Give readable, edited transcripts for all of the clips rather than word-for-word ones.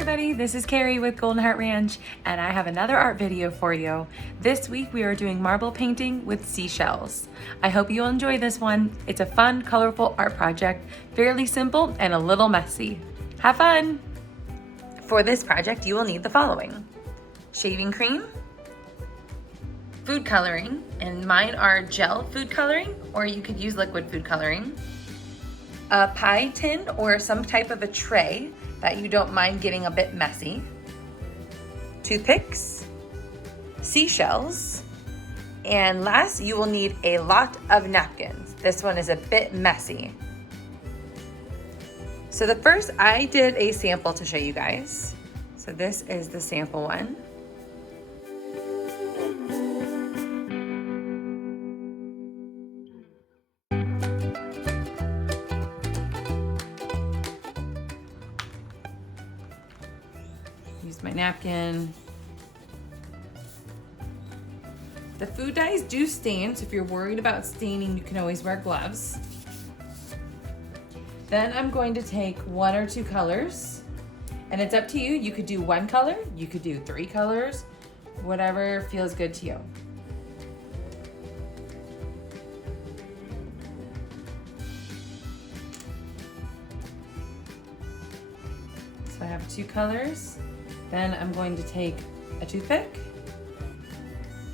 everybody, this is Keri with Golden Heart Ranch, and I have another art video for you. This week we are doing marble painting with seashells. I hope you'll enjoy this one. It's a fun, colorful art project, fairly simple and a little messy. Have fun! For this project you will need the following: shaving cream, food coloring, and mine are gel food coloring, or you could use liquid food coloring, a pie tin or some type of a tray that you don't mind getting a bit messy, toothpicks, seashells, and last you will need a lot of napkins. This one is a bit messy. So the first, I did a sample to show you guys. So this is the sample one. Use my napkin. The food dyes do stain, so if you're worried about staining, you can always wear gloves. Then I'm going to take one or two colors, and it's up to you. You could do one color, you could do 3 colors, whatever feels good to you. So I have 2 colors. Then I'm going to take a toothpick,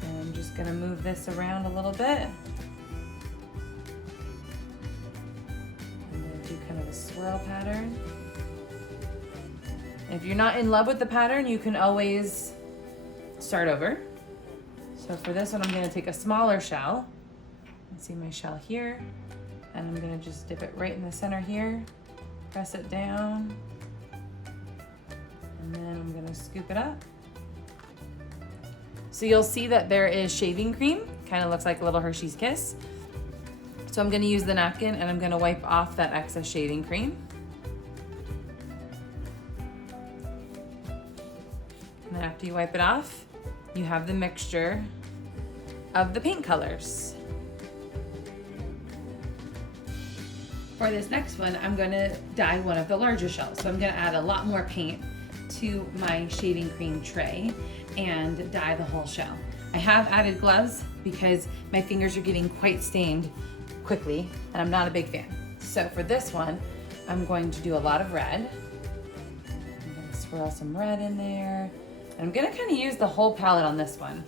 and I'm just gonna move this around a little bit. I'm gonna do kind of a swirl pattern. And if you're not in love with the pattern, you can always start over. So for this one, I'm gonna take a smaller shell. You see my shell here, and I'm gonna just dip it right in the center here, press it down, and then I'm gonna scoop it up. So you'll see that there is shaving cream, kind of looks like a little Hershey's Kiss. So I'm gonna use the napkin and I'm gonna wipe off that excess shaving cream. And then after you wipe it off, you have the mixture of the paint colors. For this next one, I'm gonna dye one of the larger shells. So I'm gonna add a lot more paint to my shaving cream tray and dye the whole shell. I have added gloves because my fingers are getting quite stained quickly and I'm not a big fan. So for this one, I'm going to do a lot of red. I'm gonna swirl some red in there. And I'm gonna kind of use the whole palette on this one.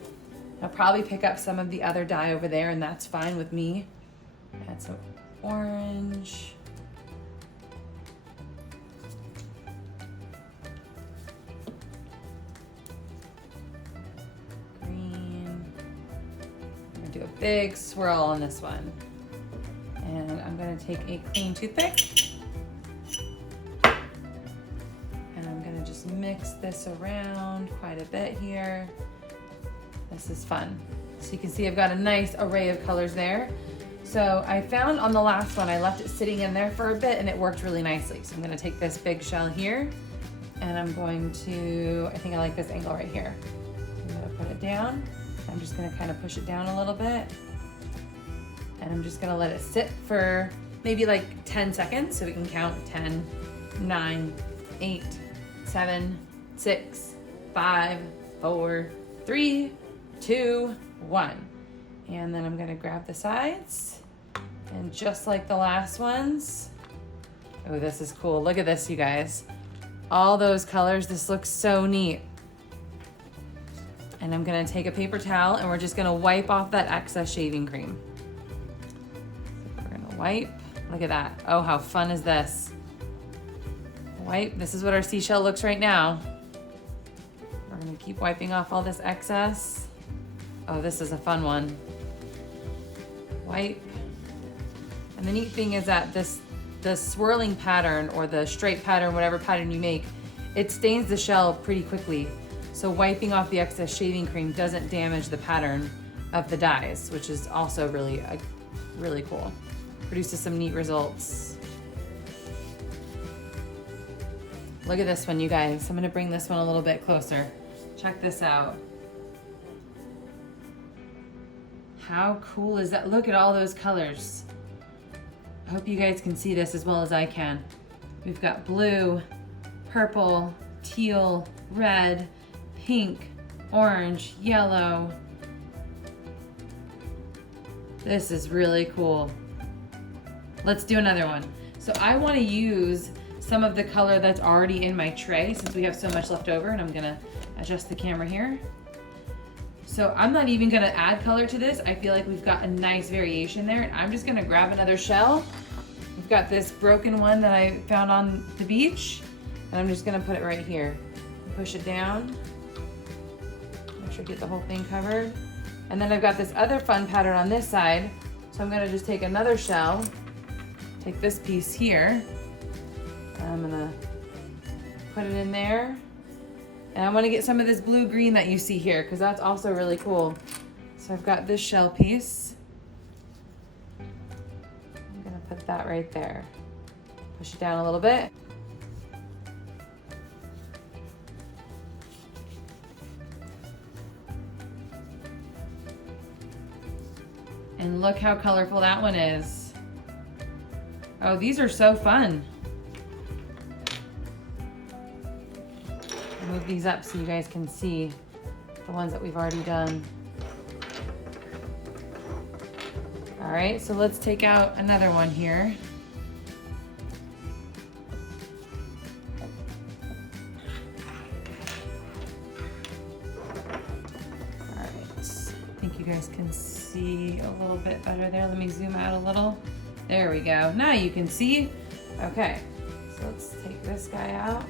I'll probably pick up some of the other dye over there and that's fine with me. Add some orange. Do a big swirl on this one. And I'm gonna take a clean toothpick and I'm gonna just mix this around quite a bit here. This is fun. So you can see I've got a nice array of colors there. So I found on the last one, I left it sitting in there for a bit and it worked really nicely. So I'm gonna take this big shell here and I'm going to, I think I like this angle right here. I'm gonna put it down. I'm just gonna kind of push it down a little bit. And I'm just gonna let it sit for maybe like 10 seconds so we can count 10, 9, 8, 7, 6, 5, 4, 3, 2, 1. And then I'm gonna grab the sides. And just like the last ones, oh, this is cool. Look at this, you guys. All those colors, this looks so neat. And I'm gonna take a paper towel and we're just gonna wipe off that excess shaving cream. So we're gonna wipe, look at that. Oh, how fun is this? Wipe, this is what our seashell looks right now. We're gonna keep wiping off all this excess. Oh, this is a fun one. Wipe. And the neat thing is that the swirling pattern or the straight pattern, whatever pattern you make, it stains the shell pretty quickly. So wiping off the excess shaving cream doesn't damage the pattern of the dyes, which is also really cool. Produces some neat results. Look at this one, you guys. I'm gonna bring this one a little bit closer. Check this out. How cool is that? Look at all those colors. I hope you guys can see this as well as I can. We've got blue, purple, teal, red, pink, orange, yellow. This is really cool. Let's do another one. So I want to use some of the color that's already in my tray since we have so much left over, and I'm gonna adjust the camera here. So I'm not even gonna add color to this. I feel like we've got a nice variation there, and I'm just gonna grab another shell. We've got this broken one that I found on the beach, and I'm just gonna put it right here. Push it down. Make sure to get the whole thing covered. And then I've got this other fun pattern on this side. So I'm gonna just take another shell, take this piece here, and I'm gonna put it in there. And I wanna get some of this blue-green that you see here, because that's also really cool. So I've got this shell piece. I'm gonna put that right there. Push it down a little bit. And look how colorful that one is. Oh, these are so fun. I'll move these up so you guys can see the ones that we've already done. All right, so let's take out another one here. All right, I think you guys can see a little bit better there. Let me zoom out a little. There we go. Now you can see. Okay, so let's take this guy out.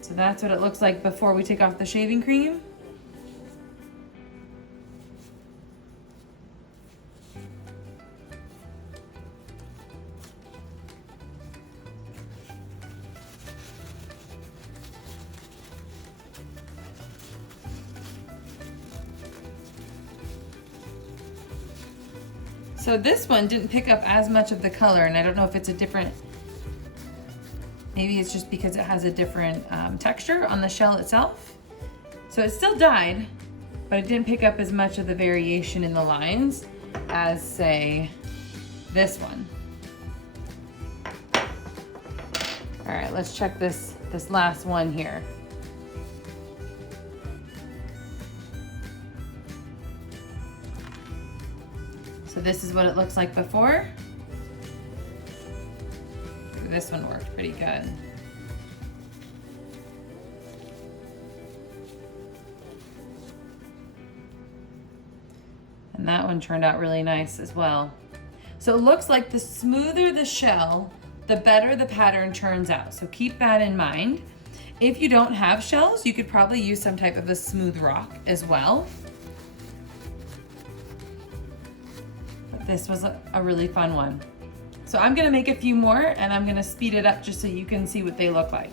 So that's what it looks like before we take off the shaving cream. So this one didn't pick up as much of the color, and I don't know if it's a different, maybe it's just because it has a different texture on the shell itself. So it still dyed, but it didn't pick up as much of the variation in the lines as, say, this one. All right, let's check this last one here. So this is what it looks like before. This one worked pretty good. And that one turned out really nice as well. So it looks like the smoother the shell, the better the pattern turns out. So keep that in mind. If you don't have shells, you could probably use some type of a smooth rock as well. This was a really fun one. So I'm gonna make a few more, and I'm gonna speed it up just so you can see what they look like.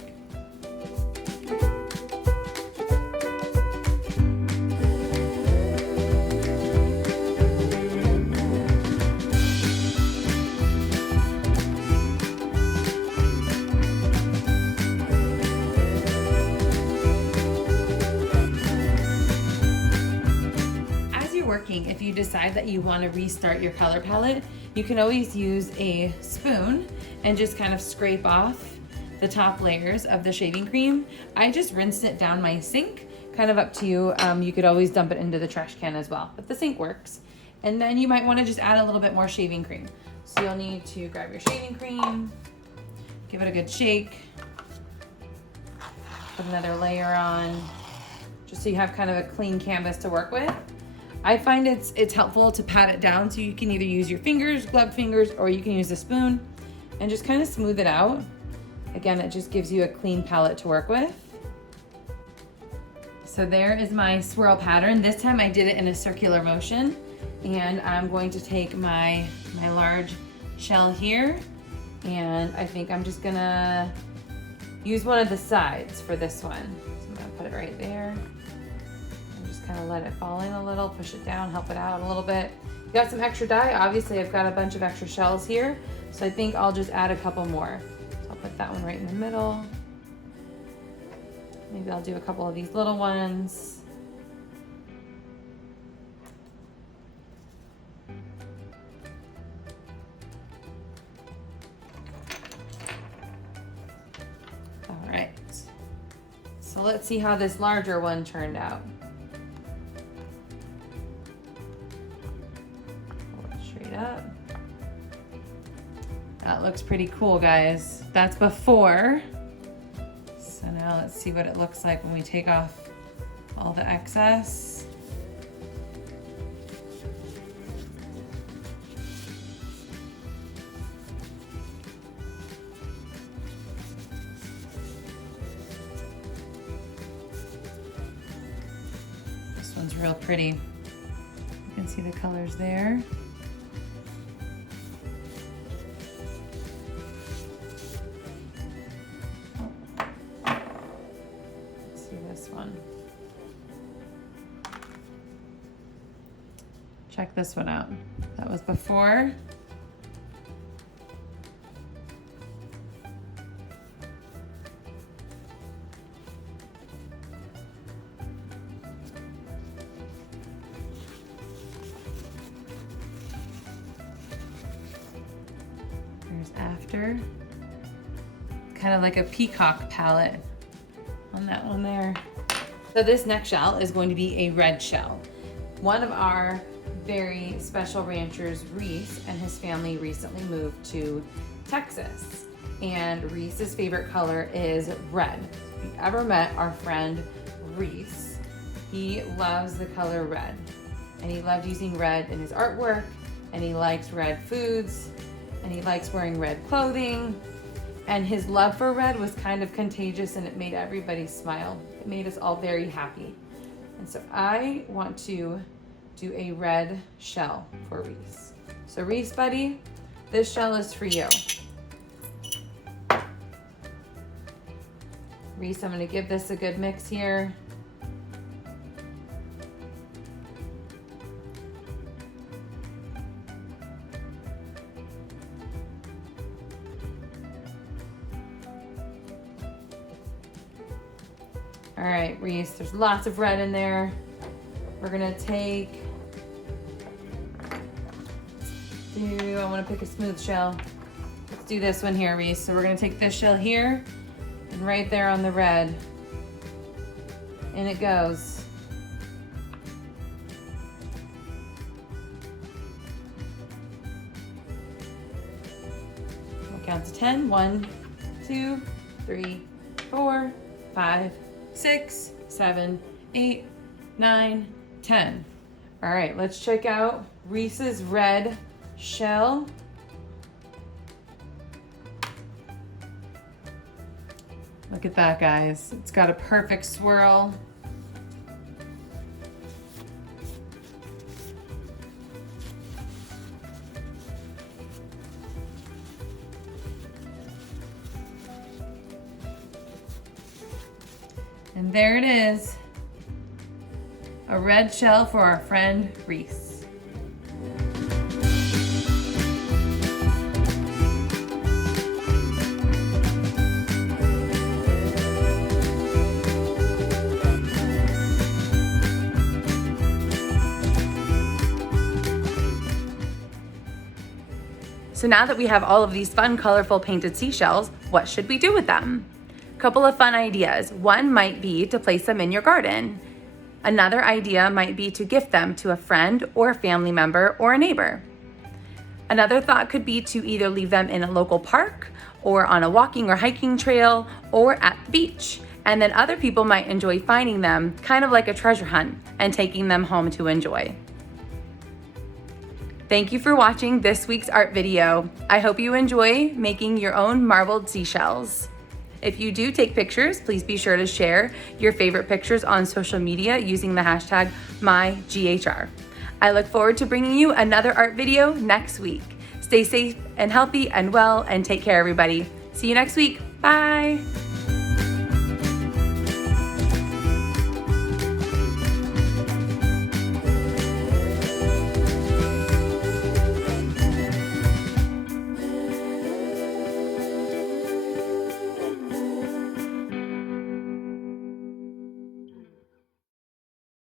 If you decide that you want to restart your color palette, you can always use a spoon and just kind of scrape off the top layers of the shaving cream. I just rinsed it down my sink, kind of up to you. You could always dump it into the trash can as well, but the sink works. And then you might want to just add a little bit more shaving cream. So you'll need to grab your shaving cream, give it a good shake, put another layer on, just so you have kind of a clean canvas to work with. I find it's helpful to pat it down, so you can either use your fingers, gloved fingers, or you can use a spoon and just kind of smooth it out. Again, it just gives you a clean palette to work with. So there is my swirl pattern. This time I did it in a circular motion, and I'm going to take my large shell here, and I think I'm just gonna use one of the sides for this one. So I'm gonna put it right there. Kind of let it fall in a little, push it down, help it out a little bit. Got some extra dye. Obviously, I've got a bunch of extra shells here, so I think I'll just add a couple more. So I'll put that one right in the middle. Maybe I'll do a couple of these little ones. All right. So let's see how this larger one turned out. Pull it straight up. That looks pretty cool, guys. That's before. So now let's see what it looks like when we take off all the excess. This one's real pretty. You can see the colors there. Let's see this one. Check this one out. That was before. There's after. Kind of like a peacock palette on that one there. So this next shell is going to be a red shell. One of our very special ranchers, Reese, and his family recently moved to Texas. And Reese's favorite color is red. If you've ever met our friend Reese, he loves the color red. And he loved using red in his artwork, and he likes red foods, and he likes wearing red clothing. And his love for red was kind of contagious, and it made everybody smile. It made us all very happy. And so I want to do a red shell for Reese. So Reese, buddy, this shell is for you. Reese, I'm gonna give this a good mix here. All right, Reese, there's lots of red in there. We're gonna take, I wanna pick a smooth shell. Let's do this one here, Reese. So we're gonna take this shell here and right there on the red. In it goes. We'll count to 10. 1, 2, 3, 4, 5, 6, 7, 8, 9, 10. All right, let's check out Reese's red shell. Look at that, guys. It's got a perfect swirl. And there it is, a red shell for our friend Reese. So now that we have all of these fun, colorful painted seashells, what should we do with them? Couple of fun ideas. One might be to place them in your garden. Another idea might be to gift them to a friend or a family member or a neighbor. Another thought could be to either leave them in a local park or on a walking or hiking trail or at the beach. And then other people might enjoy finding them, kind of like a treasure hunt, and taking them home to enjoy. Thank you for watching this week's art video. I hope you enjoy making your own marbled seashells. If you do take pictures, please be sure to share your favorite pictures on social media using the hashtag #MyGHR. I look forward to bringing you another art video next week. Stay safe and healthy and well, and take care, everybody. See you next week. Bye.